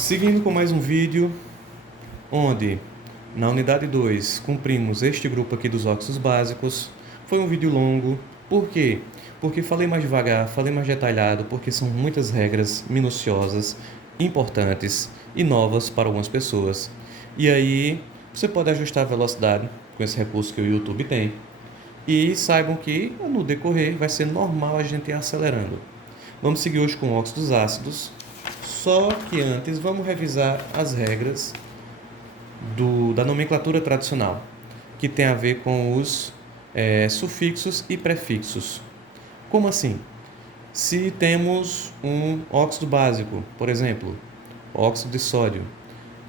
Seguindo com mais um vídeo, onde na unidade 2 cumprimos este grupo aqui dos óxidos básicos. Foi um vídeo longo, por quê? Porque falei mais devagar, falei mais detalhado, porque são muitas regras minuciosas, importantes e novas para algumas pessoas. E aí você pode ajustar a velocidade com esse recurso que o YouTube tem. E saibam que no decorrer vai ser normal a gente ir acelerando. Vamos seguir hoje com óxidos ácidos. Só que antes vamos revisar as regras da nomenclatura tradicional, que tem a ver com os sufixos e prefixos. Como assim? Se temos um óxido básico, por exemplo, óxido de sódio,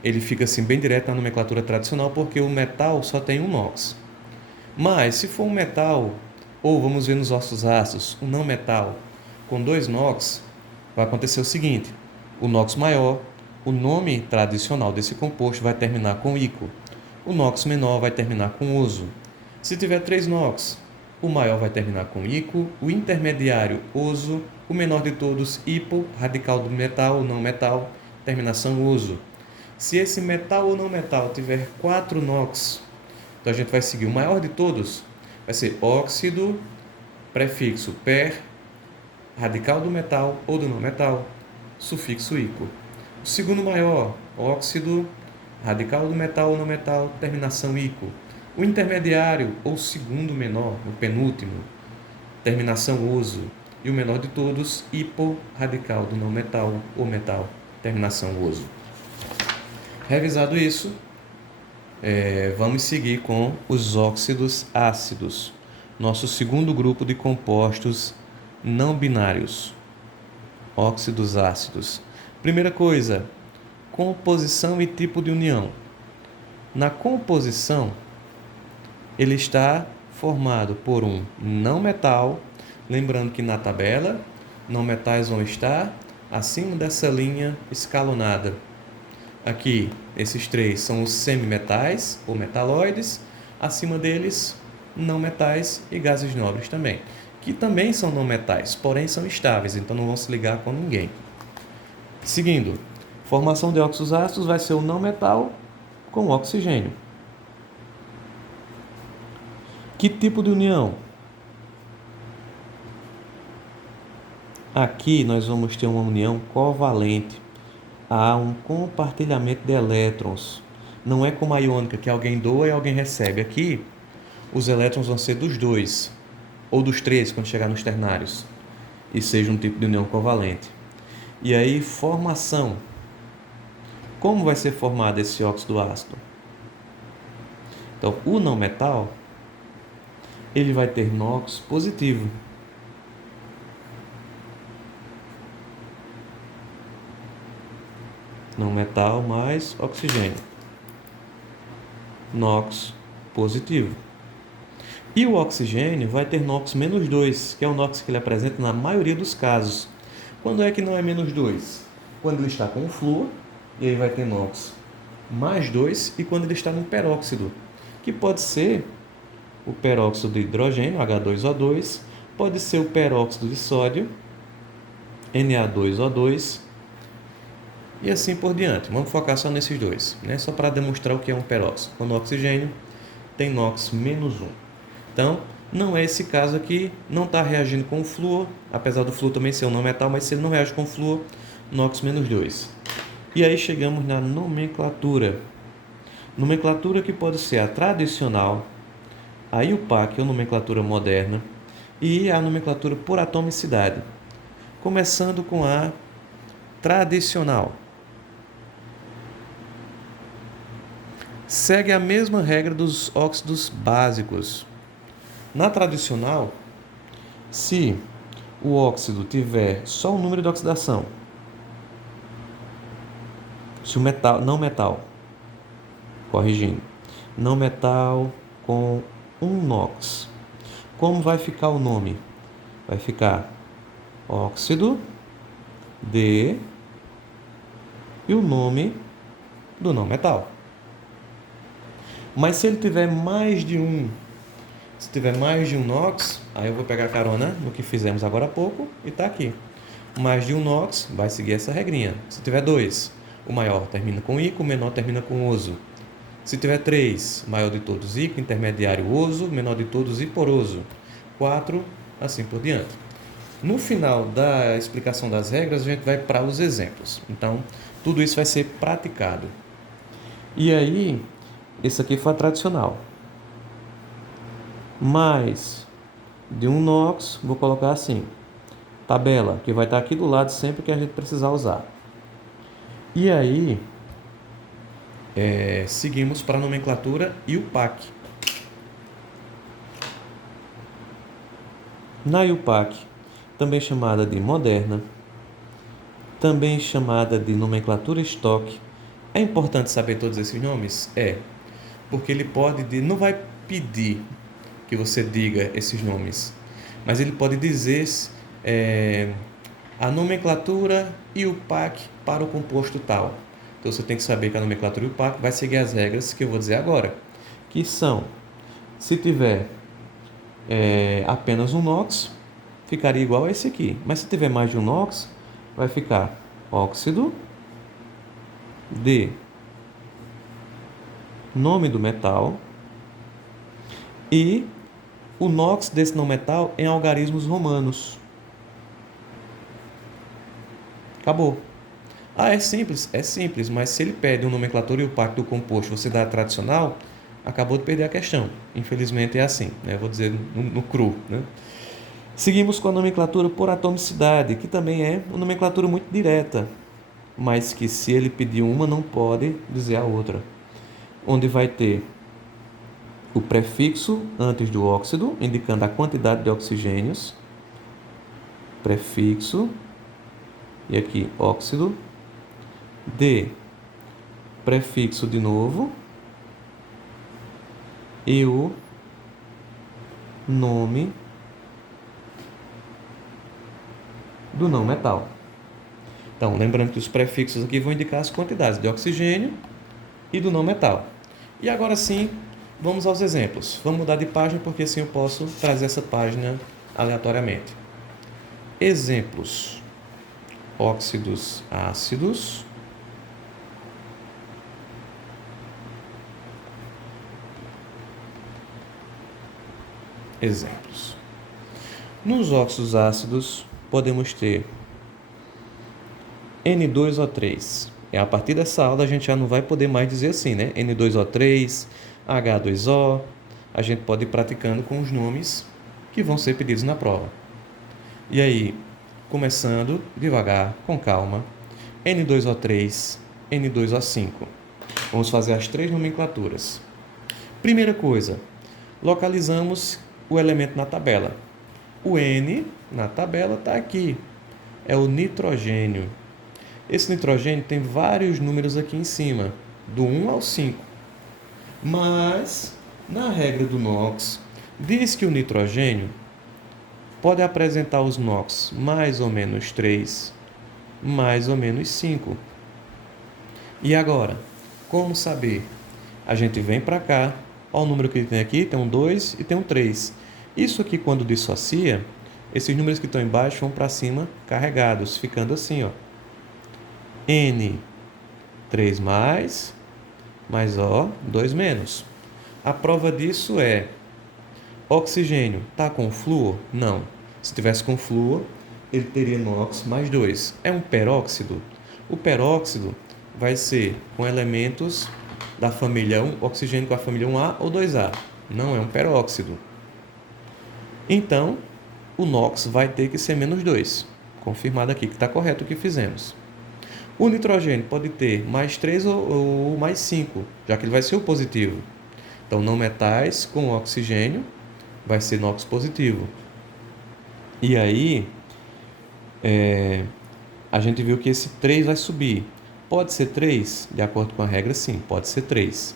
ele fica assim bem direto na nomenclatura tradicional porque o metal só tem um NOx. Mas se for um metal, ou vamos ver nos óxidos ácidos, um não metal com dois NOx, vai acontecer o seguinte: o NOx maior, o nome tradicional desse composto vai terminar com ico. O NOx menor vai terminar com oso. Se tiver 3 NOx, o maior vai terminar com ico, o intermediário oso, o menor de todos hipo, radical do metal ou não metal, terminação oso. Se esse metal ou não metal tiver 4 NOx, então a gente vai seguir o maior de todos, vai ser óxido, prefixo per, radical do metal ou do não metal, sufixo ico. O segundo maior, óxido, radical do metal ou não metal, terminação ico. O intermediário ou segundo menor, o penúltimo, terminação oso. E o menor de todos, hipo, radical do não metal ou metal, terminação oso. Revisado isso, vamos seguir com os óxidos ácidos, nosso segundo grupo de compostos não binários. Óxidos ácidos. Primeira coisa, composição e tipo de união. Na composição, ele está formado por um não metal, lembrando que na tabela, não metais vão estar acima dessa linha escalonada. Aqui, esses três são os semimetais ou metalóides, acima deles, não metais e gases nobres também, que também são não metais, porém são estáveis, então não vão se ligar com ninguém. Seguindo, formação de óxidos ácidos vai ser o não metal com oxigênio. Que tipo de união? Aqui nós vamos ter uma união covalente. Há um compartilhamento de elétrons. Não é como a iônica, que alguém doa e alguém recebe. Aqui, os elétrons vão ser dos dois, ou dos três, quando chegar nos ternários, e seja um tipo de união covalente. E aí, formação. Como vai ser formado esse óxido ácido? Então, o não metal, ele vai ter NOx positivo. Não metal mais oxigênio. NOx positivo. E o oxigênio vai ter NOx menos 2, que é o NOx que ele apresenta na maioria dos casos. Quando é que não é menos 2? Quando ele está com o flúor, e aí vai ter NOx mais 2, e quando ele está no peróxido, que pode ser o peróxido de hidrogênio, H2O2, pode ser o peróxido de sódio, Na2O2, e assim por diante. Vamos focar só nesses dois, né? Só para demonstrar o que é um peróxido. Quando o oxigênio tem NOx menos 1. Então, não é esse caso aqui, não está reagindo com o flúor, apesar do flúor também ser um não metal, mas se ele não reage com o flúor, NOx menos 2. E aí chegamos na nomenclatura. Nomenclatura que pode ser a tradicional, a IUPAC, que é a nomenclatura moderna, e a nomenclatura por atomicidade. Começando com a tradicional. Segue a mesma regra dos óxidos básicos. Na tradicional, se o óxido tiver só o número de oxidação, se o metal, não metal, corrigindo, não metal com um NOx, como vai ficar o nome? Vai ficar óxido de e o nome do não metal. Mas se ele tiver mais de um, se tiver mais de um NOx, aí eu vou pegar carona no que fizemos agora há pouco e está aqui. Mais de um NOx, vai seguir essa regrinha. Se tiver 2, O maior termina com ico, o menor termina com oso. Se tiver 3, maior de todos ico, intermediário oso, menor de todos iporoso. 4, assim por diante. No final da explicação das regras, a gente vai para os exemplos. Então, tudo isso vai ser praticado. E aí, esse aqui foi a tradicional. Mais de um NOx, vou colocar assim. Tabela, que vai estar aqui do lado sempre que a gente precisar usar. E aí, seguimos para a nomenclatura IUPAC. Na IUPAC, também chamada de moderna, também chamada de nomenclatura estoque. É importante saber todos esses nomes? Porque ele não vai pedir que você diga esses nomes, mas ele pode dizer a nomenclatura IUPAC para o composto tal. Então você tem que saber que a nomenclatura IUPAC vai seguir as regras que eu vou dizer agora, que são, se tiver apenas um NOx, ficaria igual a esse aqui, mas se tiver mais de um NOx, vai ficar óxido de nome do metal e o NOx desse não metal em algarismos romanos. Acabou. É simples? É simples, mas se ele pede um nomenclatura IUPAC do composto, você dá a tradicional, acabou de perder a questão. Infelizmente é assim, né? Vou dizer no cru, né? Seguimos com a nomenclatura por atomicidade, que também é uma nomenclatura muito direta, mas que se ele pedir uma, não pode dizer a outra. Onde vai ter o prefixo antes do óxido, indicando a quantidade de oxigênios. Prefixo, e aqui óxido, de prefixo de novo, e o nome do não metal. Então, lembrando que os prefixos aqui vão indicar as quantidades de oxigênio e do não metal. E agora sim, vamos aos exemplos. Vamos mudar de página porque assim eu posso trazer essa página aleatoriamente. Exemplos: óxidos ácidos, exemplos. Nos óxidos ácidos, podemos ter N2O3. A partir dessa aula, a gente já não vai poder mais dizer assim, né? N2O3, H2O. A gente pode ir praticando com os nomes que vão ser pedidos na prova. E aí, começando devagar, com calma. N2O3, N2O5. Vamos fazer as 3 nomenclaturas. Primeira coisa, localizamos o elemento na tabela. O N na tabela está aqui, é o nitrogênio. Esse nitrogênio tem vários números aqui em cima, do 1 ao 5. Mas, na regra do NOx, diz que o nitrogênio pode apresentar os NOx mais ou menos 3, mais ou menos 5. E agora, como saber? A gente vem para cá, olha o número que ele tem aqui, tem um 2 e tem um 3. Isso aqui, quando dissocia, esses números que estão embaixo vão para cima carregados, ficando assim, ó. N, 3 mais O, 2 menos. A prova disso é, oxigênio está com flúor? Não. Se tivesse com flúor, ele teria NOx mais 2. É um peróxido? O peróxido vai ser com elementos da família 1, oxigênio com a família 1A ou 2A. Não é um peróxido. Então, o NOx vai ter que ser menos 2. Confirmado aqui que está correto o que fizemos. O nitrogênio pode ter mais 3 ou mais 5, já que ele vai ser o positivo. Então, não metais com oxigênio vai ser NOx positivo. E aí, a gente viu que esse 3 vai subir. Pode ser 3? De acordo com a regra, sim, pode ser 3.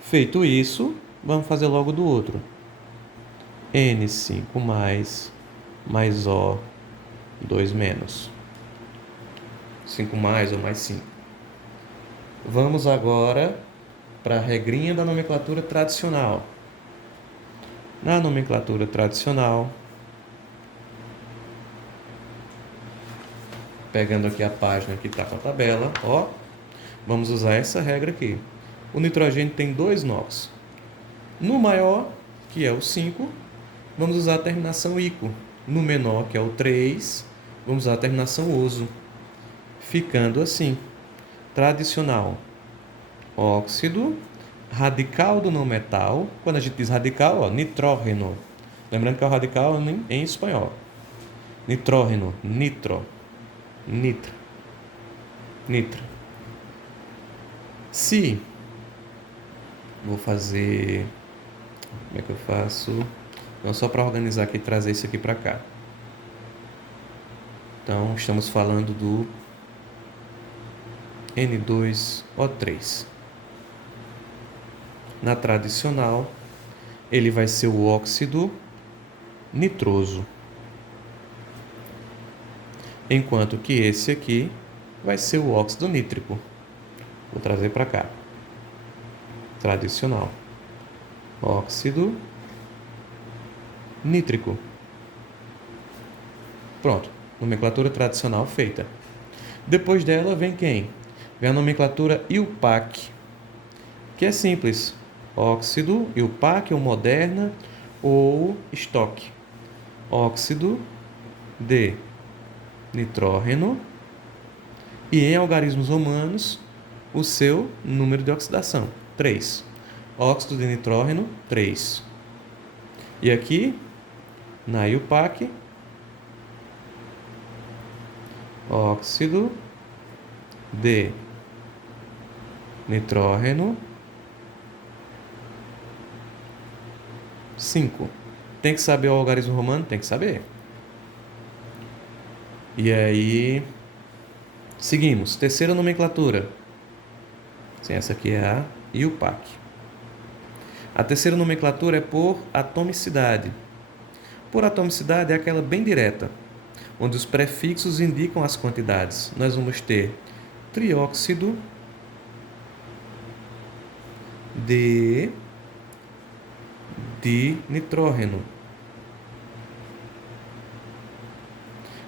Feito isso, vamos fazer logo do outro. N5 mais O, 2 menos. 5 mais ou mais 5. Vamos agora para a regrinha da nomenclatura tradicional. Na nomenclatura tradicional, pegando aqui a página que está com a tabela, ó, Vamos usar essa regra aqui. O nitrogênio tem 2 NOx. No maior, que é o 5, vamos usar a terminação ico. No menor, que é o 3, vamos usar a terminação oso. Ficando assim. Tradicional. Óxido, radical do não metal. Quando a gente diz radical, ó, nitrógeno. Lembrando que é o radical em espanhol. Nitrógeno, nitro, nitra, nitra. Se vou fazer, como é que eu faço? Não, só para organizar aqui e trazer isso aqui para cá. Então, estamos falando do N2O3. Na tradicional, ele vai ser o óxido nitroso. Enquanto que esse aqui vai ser o óxido nítrico. Vou trazer para cá. Tradicional. Óxido nítrico. Pronto. Nomenclatura tradicional feita. Depois dela vem quem? Vem a nomenclatura IUPAC, que é simples. Óxido, IUPAC ou moderna ou estoque. Óxido de nitrógeno e em algarismos romanos o seu número de oxidação, 3. Óxido de nitrógeno, 3. E aqui, na IUPAC, óxido de nitrógeno, 5. Tem que saber o algarismo romano? Tem que saber. E aí, seguimos. Terceira nomenclatura. Sim, essa aqui é a IUPAC. A terceira nomenclatura é por atomicidade. Por atomicidade é aquela bem direta, onde os prefixos indicam as quantidades. Nós vamos ter trióxido de nitrógeno.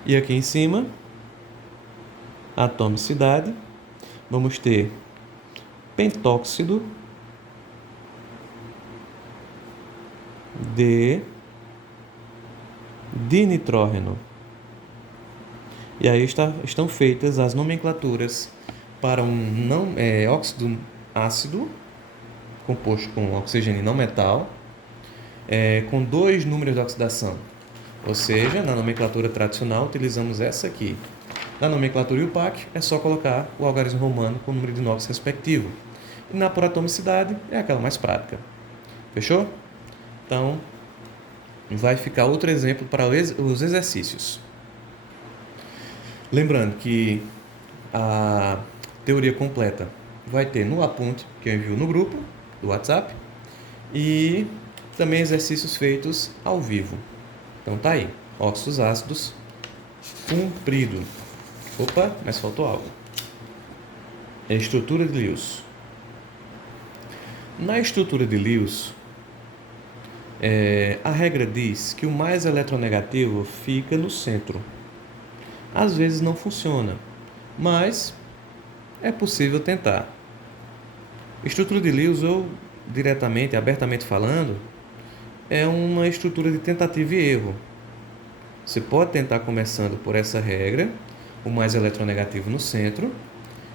E aqui em cima, atomicidade, vamos ter pentóxido de dinitrógeno. E aí estão feitas as nomenclaturas para um óxido ácido, composto com oxigênio não metal, com 2 números de oxidação. Ou seja, na nomenclatura tradicional utilizamos essa aqui. Na nomenclatura IUPAC é só colocar o algarismo romano com o número de NOx respectivo. E na por atomicidade é aquela mais prática. Fechou? Então, vai ficar outro exemplo para os exercícios. Lembrando que a teoria completa vai ter no apunte que eu envio no grupo do WhatsApp e também exercícios feitos ao vivo. Então tá aí, óxidos ácidos, comprido. Opa, mas faltou algo. É a estrutura de Lewis. Na estrutura de Lewis, a regra diz que o mais eletronegativo fica no centro. Às vezes não funciona, mas é possível tentar. Estrutura de Lewis, ou diretamente, abertamente falando, é uma estrutura de tentativa e erro. Você pode tentar começando por essa regra, o mais eletronegativo no centro,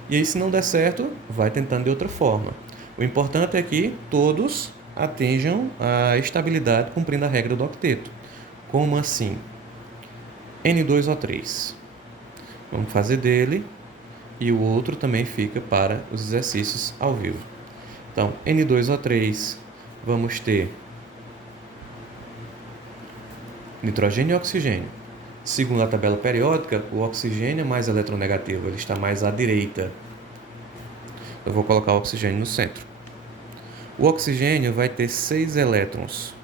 e aí se não der certo, vai tentando de outra forma. O importante é que todos atinjam a estabilidade cumprindo a regra do octeto. Como assim? N2O3. Vamos fazer dele e o outro também fica para os exercícios ao vivo. Então, N2O3, vamos ter nitrogênio e oxigênio. Segundo a tabela periódica, o oxigênio é mais eletronegativo, ele está mais à direita. Eu vou colocar o oxigênio no centro. O oxigênio vai ter 6 elétrons.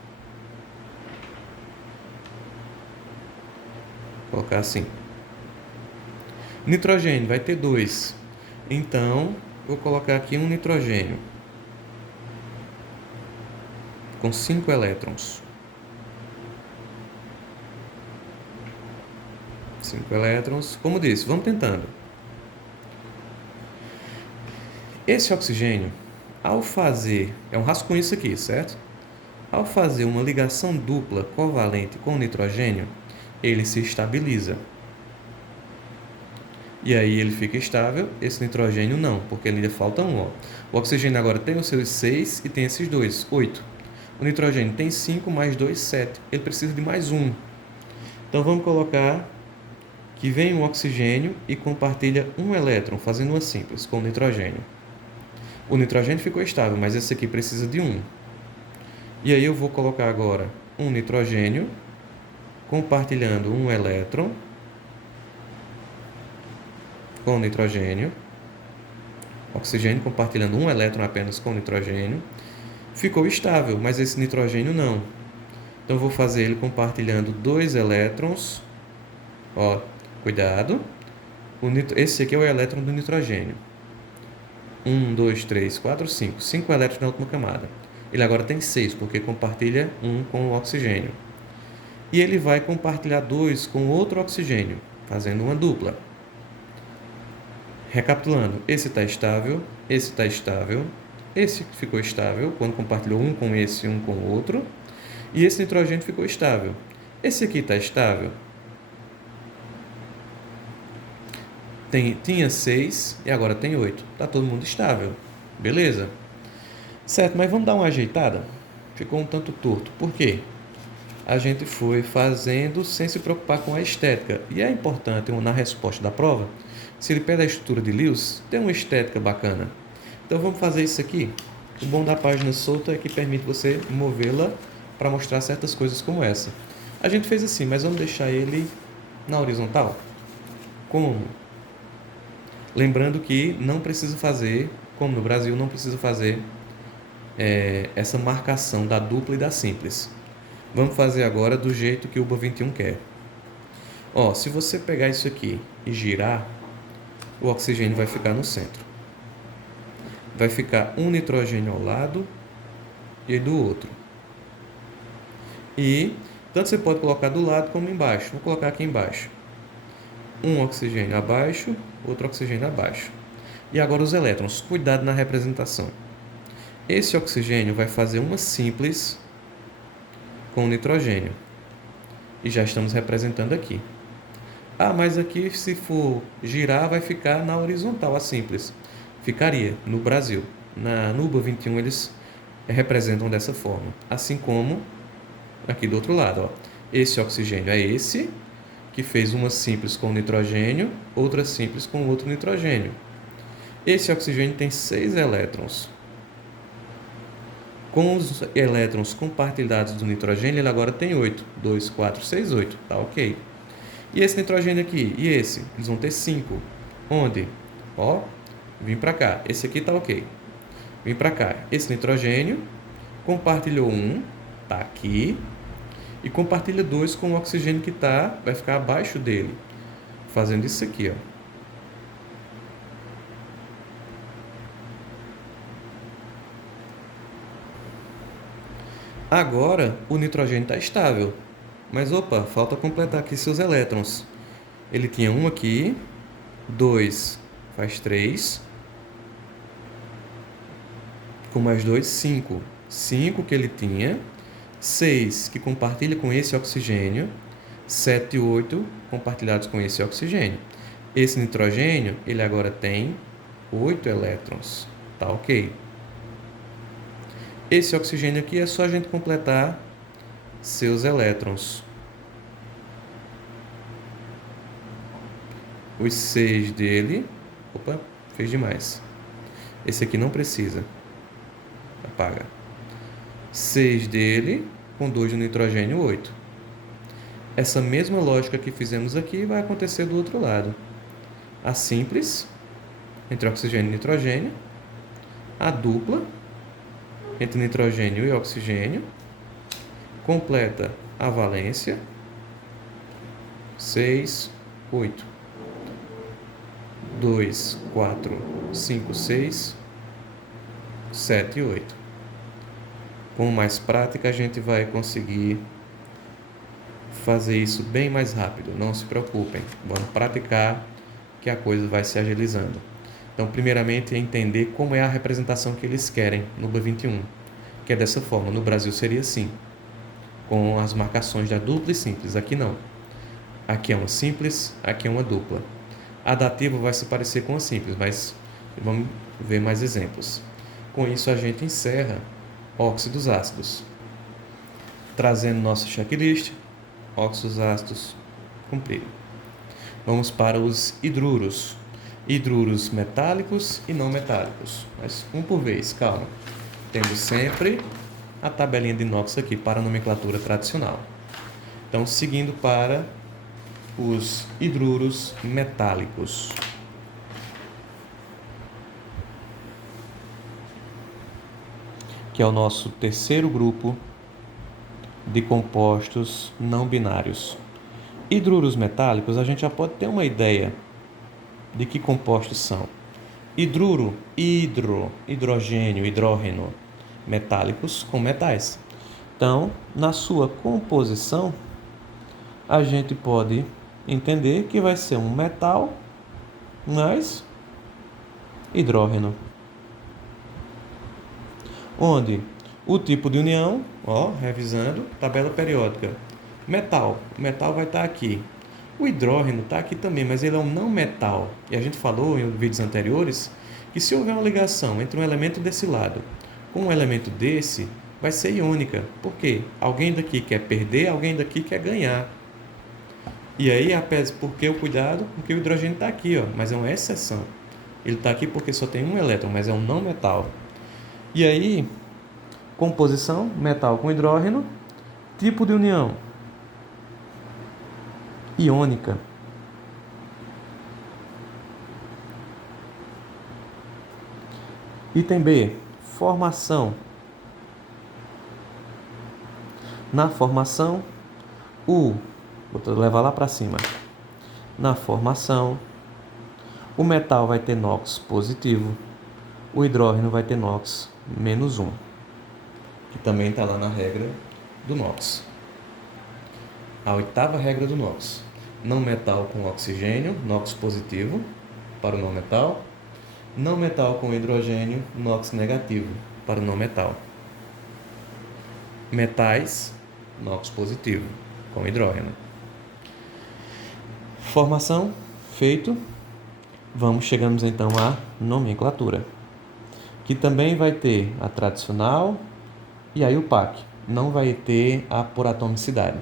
Vou colocar assim. Nitrogênio vai ter 2. Então, vou colocar aqui um nitrogênio com 5 elétrons. 5 elétrons. Como disse, vamos tentando. Esse oxigênio, ao fazer, é um rascunho isso aqui, certo? Ao fazer uma ligação dupla covalente com o nitrogênio, ele se estabiliza. E aí ele fica estável, esse nitrogênio não, porque ainda falta um. Ó. O oxigênio agora tem os seus 6 e tem esses dois, 8. O nitrogênio tem 5 mais 2, 7. Ele precisa de mais um. Então vamos colocar que vem um oxigênio e compartilha um elétron, fazendo uma simples, com o nitrogênio. O nitrogênio ficou estável, mas esse aqui precisa de um. E aí eu vou colocar agora um nitrogênio compartilhando um elétron com nitrogênio, oxigênio compartilhando um elétron apenas com nitrogênio, ficou estável, mas esse nitrogênio não. Então, eu vou fazer ele compartilhando 2 elétrons, ó, cuidado, esse aqui é o elétron do nitrogênio, 1, 2, 3, 4, 5, 5 elétrons na última camada. Ele agora tem 6, porque compartilha um com o oxigênio. E ele vai compartilhar 2 com outro oxigênio, fazendo uma dupla. Recapitulando, esse está estável, esse está estável, esse ficou estável quando compartilhou um com esse e um com o outro, e esse nitrogênio ficou estável. Esse aqui está estável. Tinha 6 e agora tem 8. Está todo mundo estável. Beleza? Certo, mas vamos dar uma ajeitada? Ficou um tanto torto. Por quê? A gente foi fazendo sem se preocupar com a estética. E é importante, na resposta da prova, se ele pede a estrutura de Lewis, tem uma estética bacana. Então vamos fazer isso aqui. O bom da página solta é que permite você movê-la para mostrar certas coisas como essa. A gente fez assim, mas vamos deixar ele na horizontal. Como? Lembrando que não precisa fazer, como no Brasil, não precisa fazer essa marcação da dupla e da simples. Vamos fazer agora do jeito que o UBA 21 quer. Ó, se você pegar isso aqui e girar, o oxigênio vai ficar no centro. Vai ficar um nitrogênio ao lado e do outro. E tanto você pode colocar do lado como embaixo. Vou colocar aqui embaixo. Um oxigênio abaixo, outro oxigênio abaixo. E agora os elétrons. Cuidado na representação. Esse oxigênio vai fazer uma simples com o nitrogênio. E já estamos representando aqui. Ah, mas aqui se for girar vai ficar na horizontal a simples. Ficaria no Brasil. Na UBA 21 eles representam dessa forma. Assim como aqui do outro lado. Ó. Esse oxigênio é esse, que fez uma simples com nitrogênio, outra simples com outro nitrogênio. Esse oxigênio tem 6 elétrons. Com os elétrons compartilhados do nitrogênio, ele agora tem 8. 2, 4, 6, 8. Tá ok. E esse nitrogênio aqui? E esse? Eles vão ter 5. Onde? Ó, vim para cá. Esse aqui tá ok. Vim para cá. Esse nitrogênio compartilhou 1, tá aqui. E compartilha 2 com o oxigênio que vai ficar abaixo dele. Fazendo isso aqui, ó. Agora, o nitrogênio está estável. Mas, opa, falta completar aqui seus elétrons. Ele tinha 1 aqui, 2 faz 3, com mais 2, 5. 5 que ele tinha, 6 que compartilha com esse oxigênio, 7 e 8 compartilhados com esse oxigênio. Esse nitrogênio, ele agora tem 8 elétrons. Tá ok. Esse oxigênio aqui é só a gente completar seus elétrons. Os 6 dele... Opa, fez demais. Esse aqui não precisa. Apaga. 6 dele, com 2 do nitrogênio, 8. Essa mesma lógica que fizemos aqui vai acontecer do outro lado. A simples, entre oxigênio e nitrogênio. A dupla, entre nitrogênio e oxigênio. Completa a valência. 6, 8. 2, 4, 5, 6, 7 e 8. Com mais prática, a gente vai conseguir fazer isso bem mais rápido. Não se preocupem. Vamos praticar que a coisa vai se agilizando. Então, primeiramente, é entender como é a representação que eles querem no B21, que é dessa forma. No Brasil seria assim, com as marcações da dupla e simples. Aqui não. Aqui é uma simples, aqui é uma dupla. A dativa vai se parecer com a simples, mas vamos ver mais exemplos. Com isso, a gente encerra óxidos ácidos, trazendo nosso checklist, óxidos ácidos cumprido. Vamos para os hidruros. Hidruros metálicos e não metálicos. Mas um por vez, calma. Temos sempre a tabelinha de inox aqui para a nomenclatura tradicional. Então, seguindo para os hidruros metálicos. Que é o nosso terceiro grupo de compostos não binários. Hidruros metálicos, a gente já pode ter uma ideia de que compostos são. Hidruro, hidrogênio, hidrogênio, metálicos com metais. Então, na sua composição, a gente pode entender que vai ser um metal mais hidrogênio. Onde o tipo de união, revisando, tabela periódica. Metal, o metal vai estar aqui. O hidrogênio está aqui também, mas ele é um não metal. E a gente falou em vídeos anteriores que se houver uma ligação entre um elemento desse lado com um elemento desse, vai ser iônica. Por quê? Alguém daqui quer perder, alguém daqui quer ganhar. E aí, por que o cuidado? Porque o hidrogênio está aqui, mas é uma exceção. Ele está aqui porque só tem um elétron, mas é um não metal. E aí, composição, metal com hidrogênio, tipo de união, iônica. Item B, formação. Na formação, vou levar lá para cima. Na formação, o metal vai ter NOx positivo, o hidrogênio vai ter NOx -1, que também está lá na regra do NOx. A oitava regra do NOx. Não metal com oxigênio, NOx positivo para o não metal. Não metal com hidrogênio, NOx negativo para o não metal. Metais, NOx positivo com hidrogênio. Formação, feito. Chegamos então à nomenclatura, que também vai ter a tradicional e a IUPAC. Não vai ter a por atomicidade.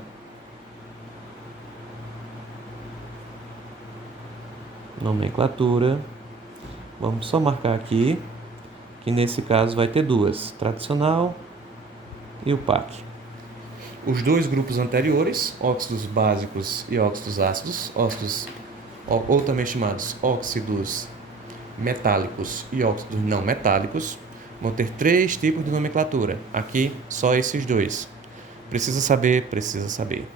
Nomenclatura. Vamos só marcar aqui que nesse caso vai ter duas, tradicional e IUPAC. Os dois grupos anteriores, óxidos básicos e óxidos ácidos, ou também chamados óxidos metálicos e óxidos não metálicos, vão ter 3 tipos de nomenclatura. Aqui, só esses dois. Precisa saber.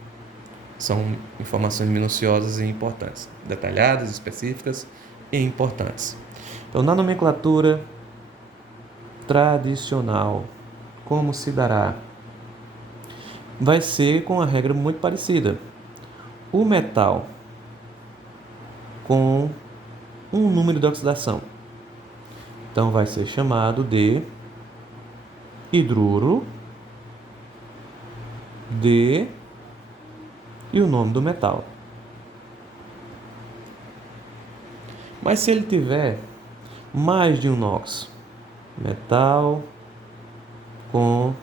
São informações minuciosas e importantes, detalhadas, específicas e importantes. Então, na nomenclatura tradicional, como se dará? Vai ser com a regra muito parecida. O metal com um número de oxidação. Então, vai ser chamado de hidruro de e o nome do metal. Mas se ele tiver mais de um NOx, metal com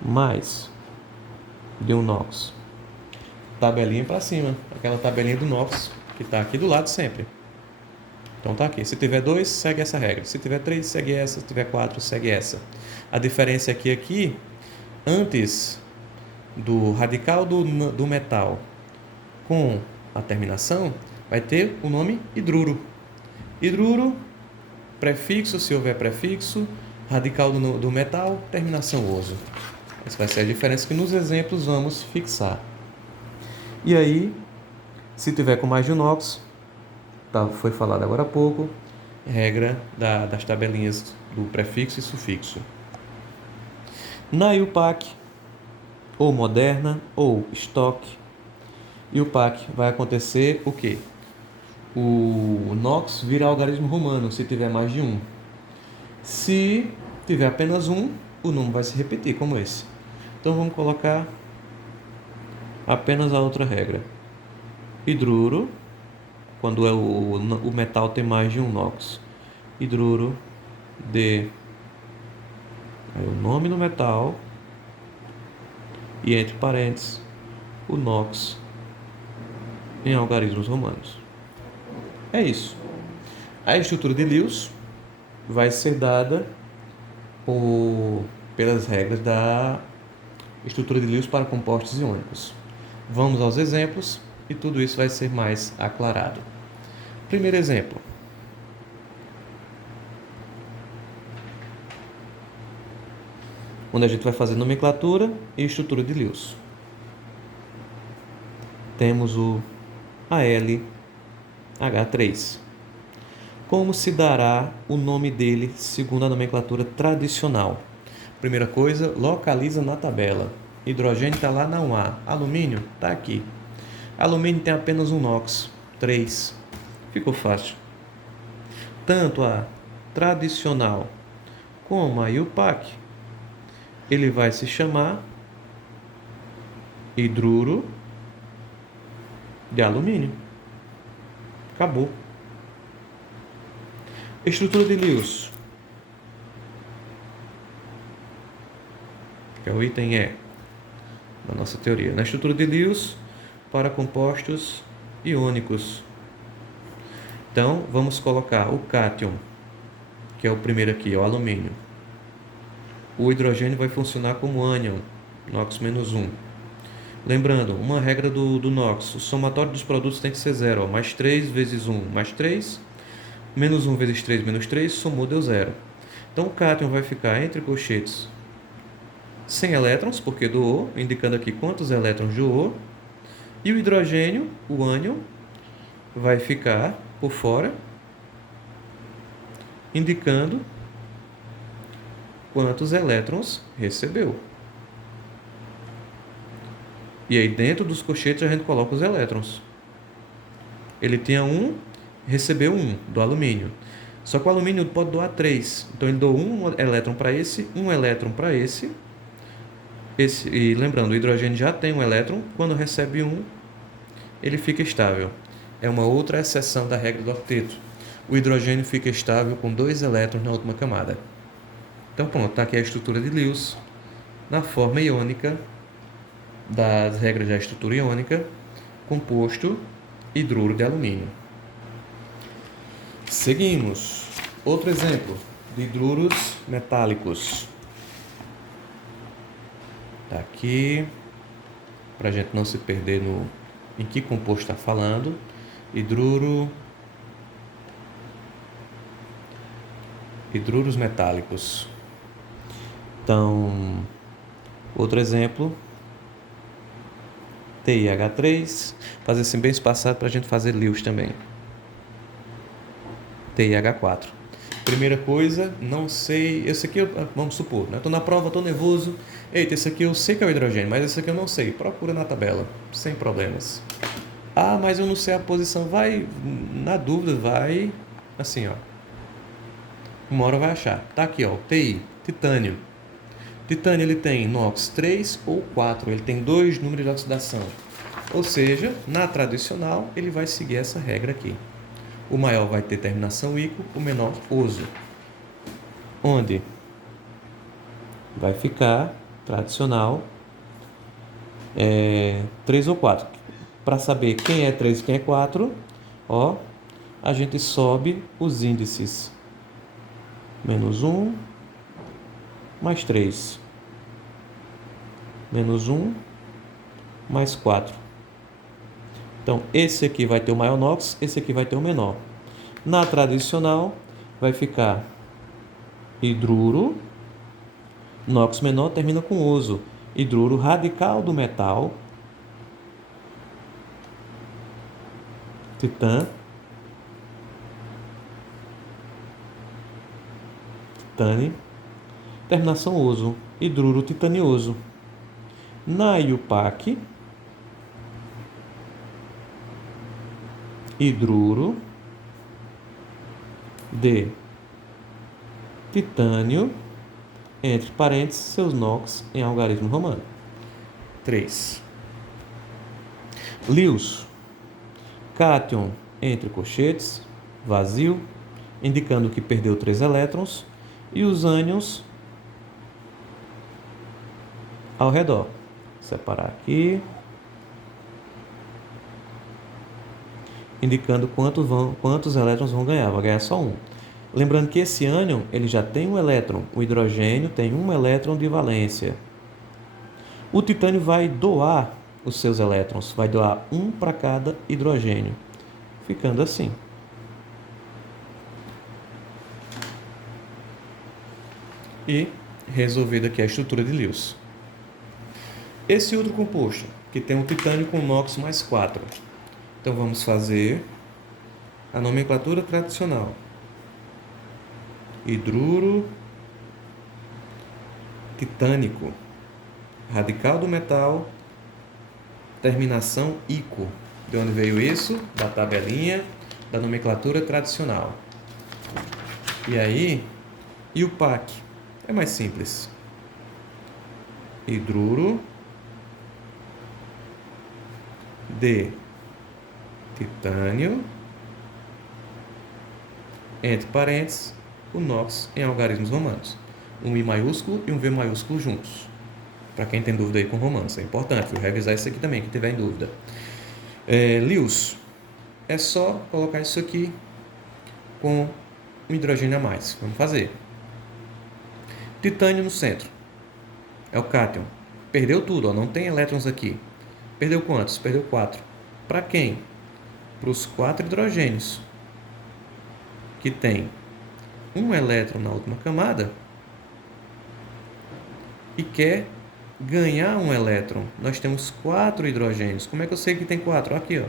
mais de um NOx, tabelinha para cima, aquela tabelinha do NOx que está aqui do lado sempre. Então está aqui. Se tiver 2, segue essa regra. Se tiver 3, segue essa. Se tiver 4, segue essa. A diferença é que aqui, antes do radical do metal com a terminação, vai ter o nome hidruro. Hidruro, prefixo, se houver prefixo, radical do metal, terminação oso. Essa vai ser a diferença que nos exemplos vamos fixar. E aí, se tiver com mais de um NOx, foi falado agora há pouco, regra das tabelinhas do prefixo e sufixo. Na IUPAC, ou moderna, ou estoque, IUPAC vai acontecer o quê? O NOx vira algarismo romano se tiver mais de um. Se tiver apenas um, o número vai se repetir, como esse. Então vamos colocar apenas a outra regra. Hidruro, quando o metal tem mais de um NOx. Hidruro de o nome do metal e entre parênteses o NOx em algarismos romanos. É isso. A estrutura de Lewis vai ser dada pelas regras da estrutura de Lewis para compostos iônicos. Vamos aos exemplos e tudo isso vai ser mais aclarado. Primeiro exemplo. Onde a gente vai fazer nomenclatura e estrutura de Lewis. Temos o AlH3. Como se dará o nome dele segundo a nomenclatura tradicional? Primeira coisa, localiza na tabela. Hidrogênio está lá na 1A. Alumínio está aqui. Alumínio tem apenas um NOx, 3. Ficou fácil. Tanto a tradicional como a IUPAC, ele vai se chamar hidruro de alumínio. Acabou. Estrutura de Lewis, que é o item E da nossa teoria. Na estrutura de Lewis para compostos iônicos. Então, vamos colocar o cátion, que é o primeiro aqui, o alumínio. O hidrogênio vai funcionar como ânion, NOx-1. Lembrando, uma regra do NOx, o somatório dos produtos tem que ser 0. Mais 3 vezes 1, mais 3. Menos 1 vezes 3, menos 3, somou, deu 0. Então, o cátion vai ficar entre colchetes sem elétrons, porque doou, indicando aqui quantos elétrons doou. E o hidrogênio, o ânion, vai ficar por fora, indicando quantos elétrons recebeu. E aí, dentro dos colchetes, a gente coloca os elétrons. Ele tinha 1, recebeu 1 do alumínio. Só que o alumínio pode doar 3. Então, ele doou um elétron para esse, um elétron para esse. E lembrando, o hidrogênio já tem um elétron. Quando recebe 1, ele fica estável. É uma outra exceção da regra do octeto. O hidrogênio fica estável com 2 elétrons na última camada. Então, pronto, está aqui a estrutura de Lewis na forma iônica das regras da estrutura iônica, composto hidruro de alumínio. Seguimos. Outro exemplo de hidruros metálicos. Está aqui, para a gente não se perder em que composto está falando. Hidruros metálicos. Então, outro exemplo, TiH3, fazer assim bem espaçado para a gente fazer Lewis também. TiH4. Primeira coisa, não sei, esse aqui, vamos supor, né? Estou na prova, estou nervoso, eita, esse aqui eu sei que é o hidrogênio, mas esse aqui eu não sei, procura na tabela, sem problemas. Ah, mas eu não sei a posição, vai, na dúvida, vai, assim, ó, uma hora vai achar. Tá aqui, ó, TI, titânio. Titânio, ele tem NOx 3 ou 4, ele tem 2 números de oxidação. Ou seja, na tradicional, ele vai seguir essa regra aqui. O maior vai ter terminação ico, o menor oso. Onde vai ficar, tradicional, 3 ou 4. Para saber quem é 3 e quem é 4, ó, a gente sobe os índices. Menos 1, mais 3. Menos 1, mais 4. Então, esse aqui vai ter o maior NOx, esse aqui vai ter o menor. Na tradicional, vai ficar hidruro, NOx menor termina com oso. Hidruro radical do metal, titã, titânio, terminação oso, hidruro titanioso. Na IUPAC, hidruro de titânio, entre parênteses, seus NOx em algarismo romano. 3. Lewis, cátion entre colchetes, vazio, indicando que perdeu 3 elétrons, e os ânions ao redor. Separar aqui, indicando quantos elétrons vão ganhar. Vai ganhar só um. Lembrando que esse ânion ele já tem um elétron. O hidrogênio tem um elétron de valência. O titânio vai doar os seus elétrons. Vai doar um para cada hidrogênio. Ficando assim. E resolvida aqui a estrutura de Lewis. Esse outro composto, que tem um titânio com NOx mais 4. Então vamos fazer a nomenclatura tradicional. Hidruro titânico. Radical do metal, terminação ico. De onde veio isso? Da tabelinha da nomenclatura tradicional. E aí, e o PAC? É mais simples. Hidruro de titânio, entre parênteses, o NOx em algarismos romanos. Um I maiúsculo e um V maiúsculo juntos. Para quem tem dúvida aí com romanos, é importante. Vou revisar isso aqui também, quem tiver em dúvida. Lewis, é só colocar isso aqui com um hidrogênio a mais. Vamos fazer. Titânio no centro. É o cátion. Perdeu tudo, ó, não tem elétrons aqui. Perdeu quantos? Perdeu 4. Para quem? Para os 4 hidrogênios, que tem um elétron na última camada e quer ganhar um elétron. Nós temos 4 hidrogênios. Como é que eu sei que tem 4? Aqui, ó.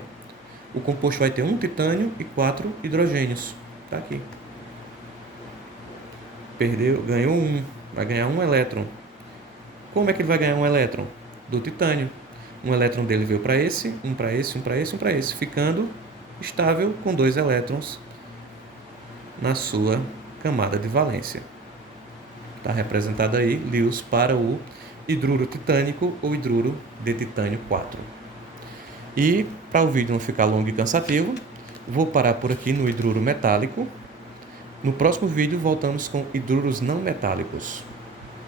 O composto vai ter um titânio e 4 hidrogênios. Tá aqui. Ganhou 1. Vai ganhar um elétron. Como é que ele vai ganhar um elétron? Do titânio. Um elétron dele veio para esse, um para esse, um para esse, um para esse, ficando estável com 2 elétrons na sua camada de valência. Está representado aí Lewis para o hidruro titânico ou hidruro de titânio 4. E, para o vídeo não ficar longo e cansativo, vou parar por aqui no hidruro metálico. No próximo vídeo voltamos com hidruros não metálicos.